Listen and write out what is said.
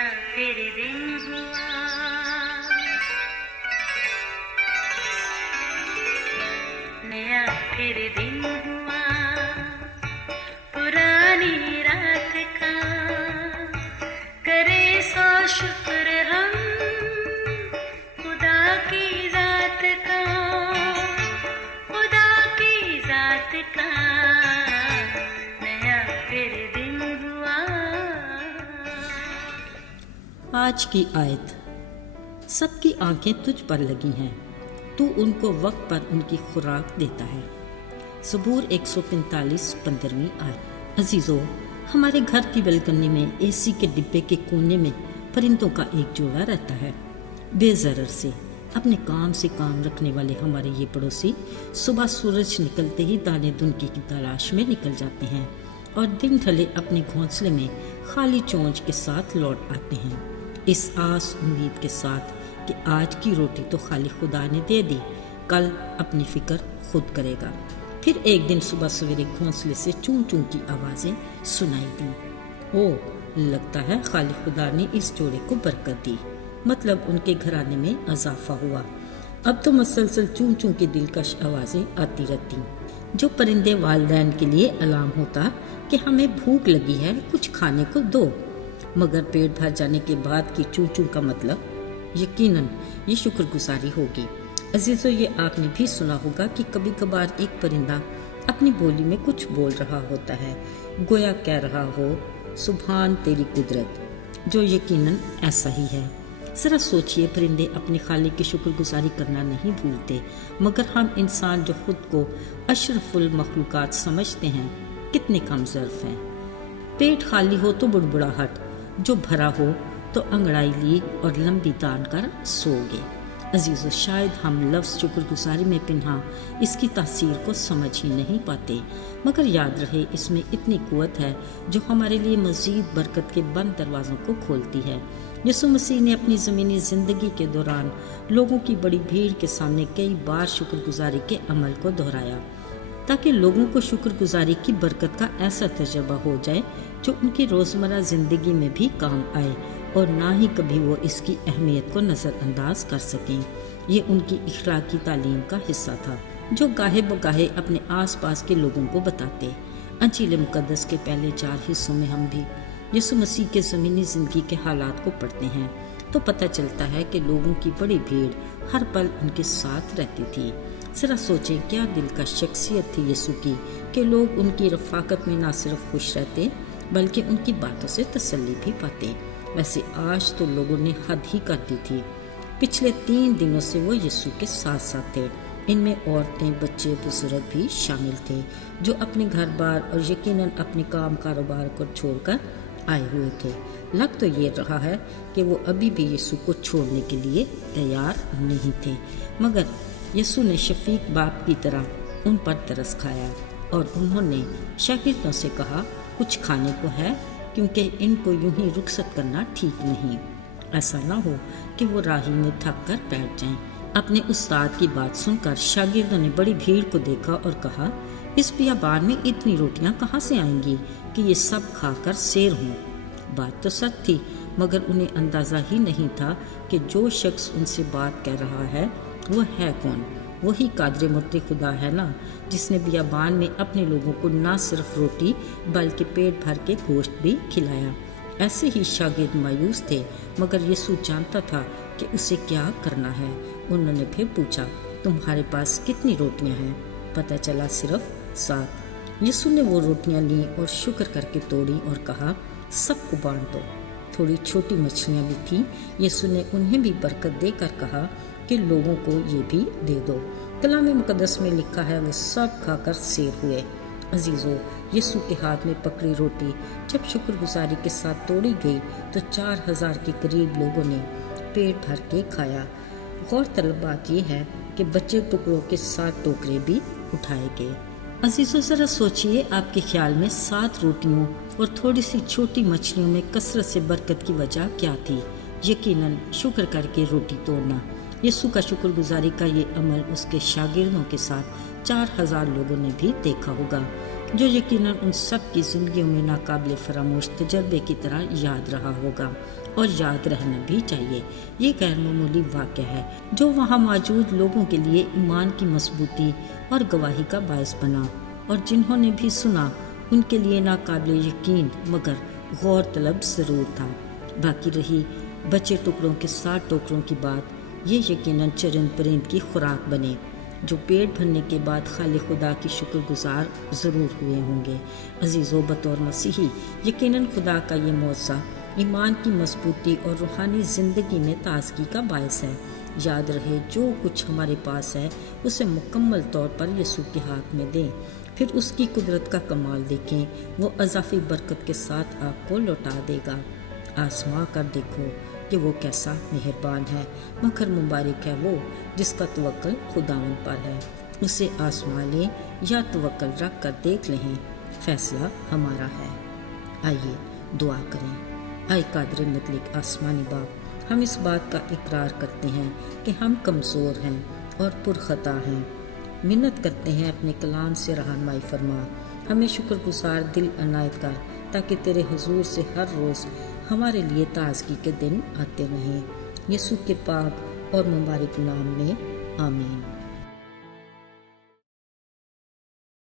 नया फिर दिन हुआ, नया फिर दिन हुआ, पुरानी रात का करे सो शुक्र हम खुदा की जात का, खुदा की जात का नया फिर दिन हुआ। आज की आयत। सबकी आंखें तुझ पर लगी हैं, तू उनको वक्त पर उनकी खुराक देता है। ज़बूर 145 15वीं आयत। अजीज़ों, हमारे घर की बालकनी में एसी के डिब्बे के कोने में परिंदों का एक जोड़ा रहता है। बेज़रर से अपने काम से काम रखने वाले हमारे ये पड़ोसी सुबह सूरज निकलते ही दाने दुनकी की तलाश में निकल जाते हैं और दिन ढले अपने घोंसले में खाली चोंच के साथ लौट आते हैं, इस आस उम्मीद के साथ कि आज की रोटी तो खाली खुदा ने दे दी, कल अपनी फिक्र खुद करेगा। फिर एक दिन सुबह सवेरे घोंसले से चूं चूं की आवाज़ें सुनाई दी। ओ, लगता है खाली खुदा ने इस जोड़े को बरकत दी, मतलब उनके घराने में इजाफा हुआ। अब तो मसलसल चूं चूं की दिलकश आवाज़ें आती रहती, जो परिंदे वालिदैन के लिए अलार्म होता कि हमें भूख लगी है, कुछ खाने को दो। मगर पेट भर जाने के बाद की चूं चूं का मतलब यकीनन ये शुक्रगुजारी होगी। अजीजों, ये आपने भी सुना होगा कि कभी कभार एक परिंदा अपनी बोली में कुछ बोल रहा होता है, गोया कह रहा हो सुभान तेरी कुदरत, जो यकीनन ऐसा ही है। जरा सोचिए, परिंदे अपने खालिक की शुक्रगुजारी करना नहीं भूलते, मगर हम इंसान जो खुद को अशरफुल मखलूकात समझते हैं कितने कम ज़र्फ हैं। पेट खाली हो तो बुड़बुड़ाहट, जो भरा हो तो अंगड़ाई ली और लंबी तान कर सोगे। अजीज़ों, शायद हम लफ्ज़ शुक्रगुजारी में पिन्हा इसकी तासीर को समझ ही नहीं पाते, मगर याद रहे इसमें इतनी कुव्वत है जो हमारे लिए मज़ीद बरकत के बंद दरवाज़ों को खोलती है। यीशु मसीह ने अपनी ज़मीनी ज़िंदगी के दौरान लोगों की बड़ी भीड़ के सामने कई बार शुक्रगुजारी के अमल को दोहराया, ताकि लोगों को शुक्रगुजारी की बरकत का ऐसा तजर्बा हो जाए जो उनकी रोज़मर्रा ज़िंदगी में भी काम आए और ना ही कभी वो इसकी अहमियत को नज़रअंदाज कर सकें। ये उनकी इखलाकी तालीम का हिस्सा था, जो गाहे बगाहे अपने आसपास के लोगों को बताते। अंजील मुक़द्दस के पहले 4 हिस्सों में हम भी यीशु मसीह के ज़मीनी ज़िंदगी के हालात को पढ़ते हैं तो पता चलता है कि लोगों की बड़ी भीड़ हर पल उनके साथ रहती थी। ज़रा सोचें, क्या दिल का शख्सियत थी यीशु की कि लोग उनकी रफ़ाकत में ना सिर्फ खुश रहते बल्कि उनकी बातों से तसल्ली भी पाते। वैसे आज तो लोगों ने हद ही कर दी थी। पिछले 3 दिनों से वो यीशु के साथ साथ थे। इनमें औरतें, बच्चे, बुजुर्ग भी शामिल थे, जो अपने घर बार और यकीनन अपने काम कारोबार को छोड़कर आए हुए थे। लग तो ये रहा है कि वो अभी भी यीशु को छोड़ने के लिए तैयार नहीं थे, मगर यीशु ने शफीक बाप की तरह उन पर तरस खाया और उन्होंने शागिर्दों से कहा, कुछ खाने को है, क्योंकि इनको यूं ही रुखसत करना ठीक नहीं। ऐसा ना हो कि वो राही में थक कर बैठ जाएं। अपने उस्ताद की बात सुनकर शागिर्दों ने बड़ी भीड़ को देखा और कहा, इस बियाबान में इतनी रोटियां कहाँ से आएंगी कि ये सब खाकर सैर हों। बात तो सच थी, मगर उन्हें अंदाज़ा ही नहीं था कि जो शख्स उनसे बात कह रहा है वो है कौन। वही कादर मुत्तक़ी खुदा है ना, जिसने बियाबान में अपने लोगों को ना सिर्फ रोटी बल्कि पेट भर के गोश्त भी खिलाया। ऐसे ही शागिर्द मायूस थे, मगर यीशु जानता था कि उसे क्या करना है। उन्होंने फिर पूछा, तुम्हारे पास कितनी रोटियां हैं? पता चला सिर्फ 7। यीशु ने वो रोटियां ली और शुक्र करके तोड़ी और कहा, सबको बांट दो। थोड़ी छोटी मछलियां भी थीं। यीशु ने उन्हें भी बरकत देकर कहा कि लोगों को ये भी दे दो। कलाम मुक़द्दस में लिखा है, वो सब खाकर सैर हुए। अजीज़ों, यीशु के हाथ में पकड़ी रोटी जब शुक्रगुजारी के साथ तोड़ी गई तो 4000 के करीब लोगों ने पेट भर के खाया। गौरतलब बात यह है कि बचे टुकड़ों के 7 टोकरे भी उठाए गए। अजीज़ों, ज़रा सोचिए, आपके ख्याल में 7 रोटियों और थोड़ी सी छोटी मछलियों में कसरत से बरकत की वजह क्या थी? यकीनन शुक्र करके रोटी तोड़ना। यीशु का शुक्रगुजारी का ये अमल उसके शागिर्दों के साथ 4000 लोगों ने भी देखा होगा। جو یقیناً ان سب کی زندگیوں میں ناقابل فراموش تجربے کی طرح یاد رہا ہوگا اور یاد رہنا بھی چاہیے۔ یہ غیر معمولی واقعہ ہے جو وہاں موجود لوگوں کے لیے ایمان کی مضبوطی اور گواہی کا باعث بنا، اور جنہوں نے بھی سنا ان کے لیے ناقابل یقین مگر غور طلب ضرور تھا۔ باقی رہی بچے ٹکڑوں کے 60 ٹوکروں کی بات، یہ یقیناً چرند پرند کی خوراک بنے جو پیٹ بھرنے کے بعد خالق خدا کی شکر گزار ضرور ہوئے ہوں گے۔ عزیزو، بطور مسیحی یقیناً خدا کا یہ معجزہ ایمان کی مضبوطی اور روحانی زندگی میں تازگی کا باعث ہے۔ یاد رہے جو کچھ ہمارے پاس ہے اسے مکمل طور پر یسوع کے ہاتھ میں دیں، پھر اس کی قدرت کا کمال دیکھیں، وہ اضافی برکت کے ساتھ آپ کو لوٹا دے گا۔ آزما کر دیکھو کہ وہ کیسا مہربان ہے، مگر مبارک ہے وہ جس کا توکل خداوند پر ہے۔ اسے آزما لیں یا توکل رکھ کر دیکھ لیں، فیصلہ ہمارا ہے۔ آئیے دعا کریں۔ اے قادر مطلق آسمانی باپ، ہم اس بات کا اقرار کرتے ہیں کہ ہم کمزور ہیں اور پرخطا ہیں۔ منت کرتے ہیں اپنے کلام سے رہنمائی فرما، ہمیں شکر گزار دل عنایت کر تاکہ تیرے حضور سے ہر روز ہمارے لیے تازگی کے دن آتے رہیں۔ یسوع کے پاک اور مبارک نام میں آمین۔